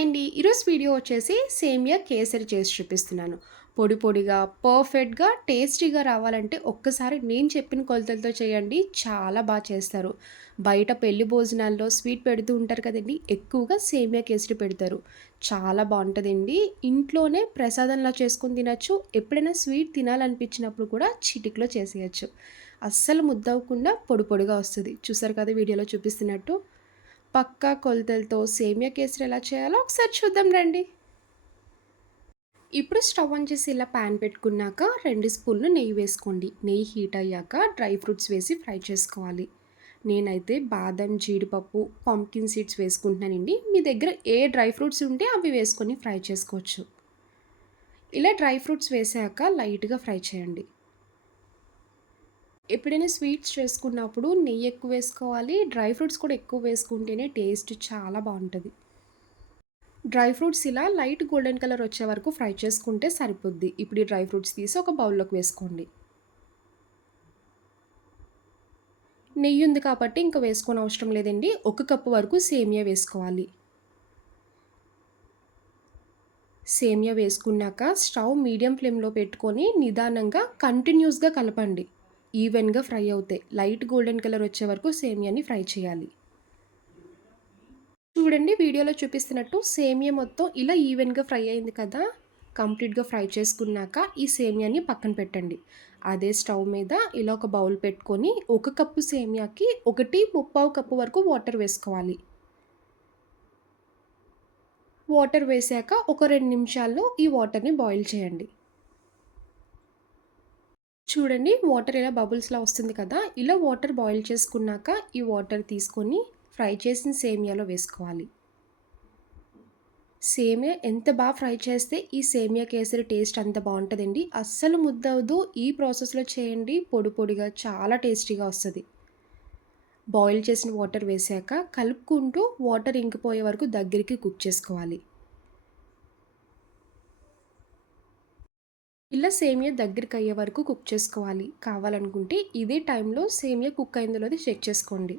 Hi అండి. ఈరోజు video వచ్చేసి సేమియా కేసరి చేసి చూపిస్తున్నాను. పొడి పొడిగా, పర్ఫెక్ట్‌గా, టేస్టీగా రావాలంటే ఒక్కసారి నేను చెప్పిన కొలతలతో చేయండి. చాలా చేస్తారు. బయట పెళ్లి భోజనాల్లో స్వీట్ పెడుతూ ఉంటారు కదండీ! ఎక్కువగా సేమియా కేసరి పెడతారు. చాలా బావుంటదండి. ఇంట్లోనే ప్రసాదంలా చేసుకొని తినొచ్చు. ఎప్పుడైనా స్వీట్ తినాలనిపించినప్పుడు కూడా చిటికలో చేసేయొచ్చు. అస్సలు ముద్దవ్వకుండా పొడి పొడిగా వస్తది. చూసారు కదా వీడియోలో చూపిస్తున్నట్టు. పక్కా కొలతలతో సేమియా కేసరి ఎలా చేయాలో ఒకసారి చూద్దాం రండి. ఇప్పుడు స్టవ్ ఆన్ చేసి ఇలా ప్యాన్ పెట్టుకున్నాక 2 స్పూన్లు నెయ్యి వేసుకోండి. నెయ్యి హీట్ అయ్యాక డ్రై ఫ్రూట్స్ వేసి ఫ్రై చేసుకోవాలి. నేనైతే బాదం, జీడిపప్పు, పంకిన్ సీడ్స్ వేసుకుంటున్నానండి. మీ దగ్గర ఏ డ్రై ఫ్రూట్స్ ఉంటే అవి వేసుకొని ఫ్రై చేసుకోవచ్చు. ఇలా డ్రై ఫ్రూట్స్ వేసాక లైట్‌గా ఫ్రై చేయండి. ఎప్పుడైనా స్వీట్స్ చేసుకున్నప్పుడు నెయ్యి ఎక్కువ వేసుకోవాలి. డ్రై ఫ్రూట్స్ కూడా ఎక్కువ వేసుకుంటేనే టేస్ట్ చాలా బావుంటది. డ్రై ఫ్రూట్స్ ఇలా లైట్ గోల్డెన్ కలర్ వచ్చే వరకు ఫ్రై చేసుకుంటే సరిపోద్ది. ఇప్పుడు ఈ డ్రై ఫ్రూట్స్ తీసి ఒక బౌల్‌లోకి వేసుకోండి. నెయ్యి ఉంది కాబట్టి ఇంక వేసుకోనవసరం లేదండి. ఒక కప్పు వరకు సేమియా వేసుకోవాలి. సేమియా వేసుకున్నాక స్టవ్ మీడియం ఫ్లేమ్‌లో పెట్టుకొని నిదానంగా కంటిన్యూస్‌గా కలపండి. ఈవెన్‌గా ఫ్రై అవుతాయి. లైట్ గోల్డెన్ కలర్ వచ్చే వరకు సేమియాని ఫ్రై చేయాలి. చూడండి వీడియోలో చూపిస్తున్నట్టు సేమియా మొత్తం ఇలా ఈవెన్‌గా ఫ్రై అయింది కదా! కంప్లీట్‌గా ఫ్రై చేసుకున్నాక ఈ సేమియాని పక్కన పెట్టండి. అదే స్టవ్ మీద ఇలా ఒక బౌల్ పెట్టుకొని ఒక కప్పు సేమియాకి 1 కప్పు వరకు వాటర్ వేసుకోవాలి. వాటర్ వేసాక ఒక 2 నిమిషాల్లో ఈ వాటర్‌ని బాయిల్ చేయండి. చూడండి వాటర్ ఇలా బబుల్స్‌లా వస్తుంది కదా! ఇలా వాటర్ బాయిల్ చేసుకున్నాక ఈ వాటర్ తీసుకొని ఫ్రై చేసిన సేమియాలో వేసుకోవాలి. సేమియా ఎంత ఫ్రై చేస్తే ఈ సేమియా కేసరి టేస్ట్ అంత బావుంటదండి. అస్సలు ముద్దవదు. ఈ ప్రాసెస్‌లో చేయండి. పొడి పొడిగా చాలా టేస్టీగా వస్తది. బాయిల్ చేసిన వాటర్ వేసాక కలుపుకుంటూ వాటర్ ఇంకిపోయే వరకు దగ్గరికి కుక్ చేసుకోవాలి. ఇలా సేమియా దగ్గరికయ్యే వరకు కుక్ చేసుకోవాలి. కావాలనుకుంటే ఇదే టైంలో సేమియా కుక్ అయిందో లేదో చెక్ చేసుకోండి.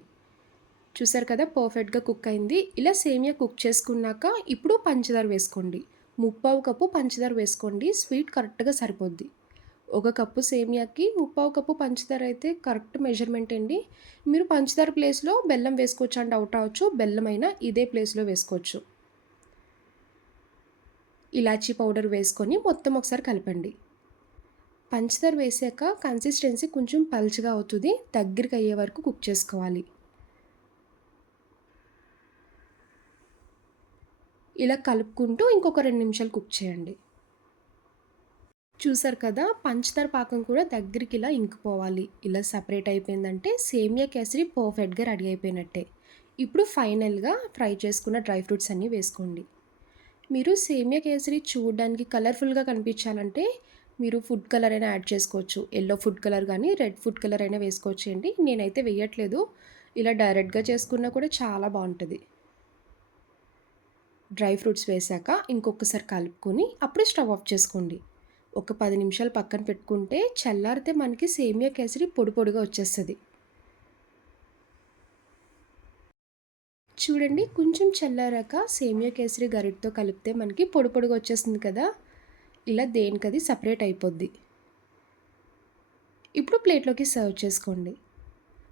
చూసారు కదా పర్ఫెక్ట్‌గా కుక్ అయింది. ఇలా సేమియా కుక్ చేసుకున్నాక ఇప్పుడు పంచదార వేసుకోండి. 3/4 కప్పు పంచదార వేసుకోండి. స్వీట్ కరెక్ట్‌గా సరిపోద్ది. ఒక కప్పు సేమియాకి 3/4 కప్పు పంచదార అయితే కరెక్ట్ మెజర్‌మెంట్ అండి. మీరు పంచదార ప్లేస్‌లో బెల్లం వేసుకోవచ్చా అని డౌట్ రావచ్చు. బెల్లమైనా ఇదే ప్లేస్‌లో వేసుకోవచ్చు. ఇలాచీ పౌడర్ వేసుకొని మొత్తం ఒకసారి కలపండి. పంచదార వేసాక కన్సిస్టెన్సీ కొంచెం పల్చగా అవుతుంది. దగ్గరికి అయ్యే వరకు కుక్ చేసుకోవాలి. ఇలా కలుపుకుంటూ ఇంకొక 2 నిమిషాలు కుక్ చేయండి. చూసారు కదా పంచదార పాకం కూడా దగ్గరికి ఇలా ఇంకిపోవాలి. ఇలా సెపరేట్ అయిపోయిందంటే సేమియా కేసరి పర్ఫెక్ట్‌గా రెడీ అయిపోయినట్టే. ఇప్పుడు ఫైనల్‌గా ఫ్రై చేసుకున్న డ్రై ఫ్రూట్స్ అన్నీ వేసుకోండి. మీరు సేమియా కేసరి చూడడానికి కలర్‌ఫుల్‌గా కనిపించాలంటే మీరు ఫుడ్ కలర్ అయినా యాడ్ చేసుకోవచ్చు. యెల్లో ఫుడ్ కలర్ గానీ, రెడ్ ఫుడ్ కలర్ అయినా వేసుకోవచ్చండి. నేనైతే వేయట్లేదు. ఇలా డైరెక్ట్‌గా చేసుకున్నా కూడా చాలా బావుంటది. డ్రై ఫ్రూట్స్ వేశాక ఇంకొకసారి కలుపుకొని అప్పుడు స్టవ్ ఆఫ్ చేసుకోండి. ఒక 10 నిమిషాలు పక్కన పెట్టుకుంటే చల్లారితే మనకి సేమియా కేసరి పొడి పొడిగా వచ్చేస్తది. చూడండి కొంచెం చల్లారాక సేమియా కేసరి గరిటెతో కలిపితే మనకి పొడి పొడిగా వచ్చేస్తుంది కదా! ఇలా దేనికది సెపరేట్ అయిపోద్ది. ఇప్పుడు ప్లేట్‌లోకి సర్వ్ చేసుకోండి.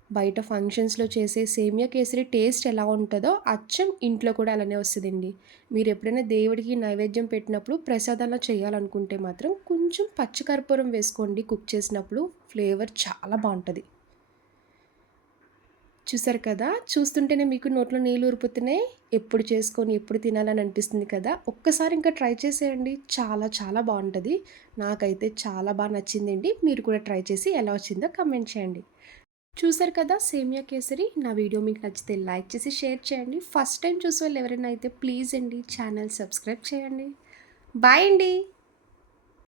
బయట ఫంక్షన్స్‌లో చేసే సేమియా కేసరి టేస్ట్ ఎలా ఉంటదో అచ్చం ఇంట్లో కూడా అలానే వస్తదండి. మీరెప్పుడైనా దేవుడికి నైవేద్యం పెట్టినప్పుడు ప్రసాదంలా చేయాలనుకుంటే మాత్రం కొంచెం పచ్చికర్పూరం వేసుకోండి కుక్ చేసినప్పుడు. ఫ్లేవర్ చాలా బావుంటది. చూసారు కదా! చూస్తుంటేనే మీకు నోట్లో నీళ్ళు ఊరిపోతున్నాయి. ఎప్పుడు చేసుకొని, ఎప్పుడు తినాలని అనిపిస్తుంది కదా! ఒక్కసారి ఇంకా ట్రై చేసేయండి. చాలా బావుంటది. నాకైతే చాలా నచ్చిందండి. మీరు కూడా ట్రై చేసి ఎలా వచ్చిందో కామెంట్ చేయండి. చూసారు కదా సేమియా కేసరి. నా వీడియో మీకు నచ్చితే లైక్ చేసి షేర్ చేయండి. ఫస్ట్ టైం చూసేవాళ్ళు ఎవరైనా అయితే ప్లీజ్ అండి ఛానల్ సబ్స్క్రైబ్ చేయండి. బాయ్ అండి.